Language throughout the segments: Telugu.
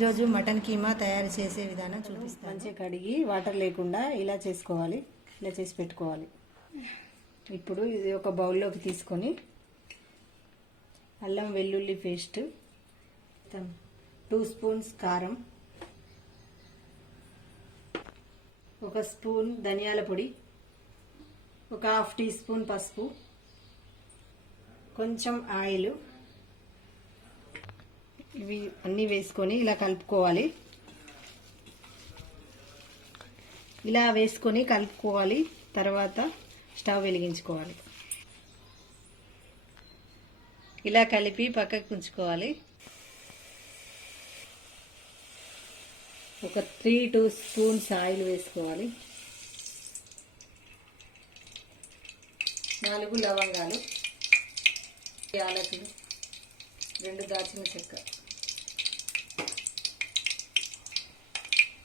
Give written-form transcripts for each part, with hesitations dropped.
ఈరోజు మటన్ కీమా తయారు చేసే విధానం చూపిస్తాను. మంచిగా కడిగి వాటర్ లేకుండా ఇలా చేసుకోవాలి, ఇలా చేసి పెట్టుకోవాలి. ఇప్పుడు ఇది ఒక బౌల్లోకి తీసుకొని అల్లం వెల్లుల్లి పేస్ట్, 2 స్పూన్స్ కారం, 1 స్పూన్ ధనియాల పొడి, ఒక 1/2 టీ స్పూన్ పసుపు, కొంచెం ఆయిల్, ఇవి అన్నీ వేసుకొని ఇలా కలుపుకోవాలి. ఇలా వేసుకొని కలుపుకోవాలి. తర్వాత స్టవ్ వెలిగించుకోవాలి. ఇలా కలిపి పక్కకు ఉంచుకోవాలి. ఒక 3-2 స్పూన్స్ ఆయిల్ వేసుకోవాలి. 4 లవంగాలు, యాలకులు, 2 దాల్చిన చెక్క,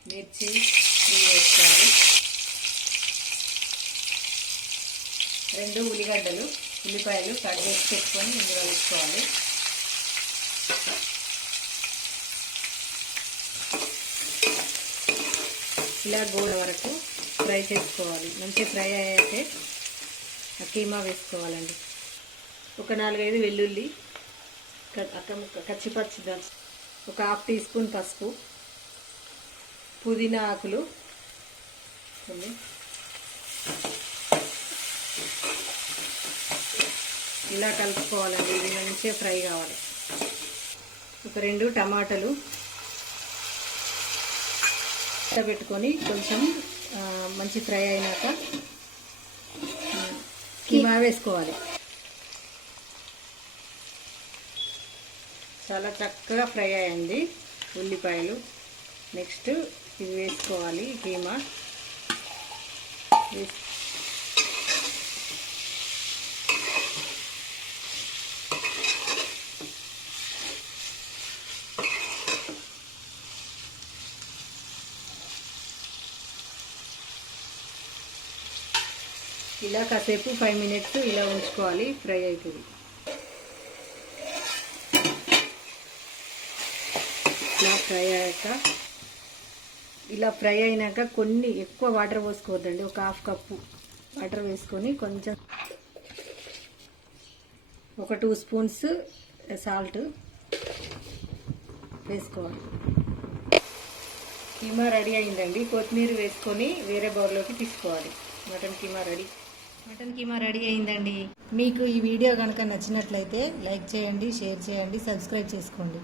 మిర్చి వేసుకోవాలి. 2 ఉల్లిగడ్డలు, ఉల్లిపాయలు కట్ చేసి పెట్టుకొని ఇందులో వేసుకోవాలి. ఇలా గోడ వరకు ఫ్రై చేసుకోవాలి. మంచిగా ఫ్రై అయ్యాకే కీమా వేసుకోవాలండి. ఒక 4-5 వెల్లుల్లి కచ్చిపచ్చి దంచి, ఒక 1/2 టీ స్పూన్ పసుపు, పుదీనా ఆకులు, ఇలా కలుపుకోవాలండి. ఇది మంచిగా ఫ్రై కావాలి. ఒక 2 టమాటాలు పెట్టుకొని కొంచెం మంచి ఫ్రై అయినాక కీమా వేసుకోవాలి. చాలా చక్కగా ఫ్రై అయ్యింది ఉల్లిపాయలు. నెక్స్ట్ ఇవి వేసుకోవాలి. కీమా ఇలా కాసేపు 5 మినిట్స్ ఇలా ఉంచుకోవాలి. ఫ్రై అవుతుంది. ఇలా ఫ్రై అయినాక కొన్ని ఎక్కువ వాటర్ పోసుకోవద్దండి. ఒక 1/2 కప్పు వాటర్ వేసుకొని కొంచెం ఒక 2 స్పూన్స్ సాల్ట్ వేసుకోవాలి. కీమా రెడీ అయిందండి. కొత్తిమీర వేసుకొని వేరే బౌల్లోకి తీసుకోవాలి. మటన్ కీమా రెడీ అయిందండి. మీకు ఈ వీడియో కనుక నచ్చినట్లయితే లైక్ చేయండి, షేర్ చేయండి, సబ్స్క్రైబ్ చేసుకోండి.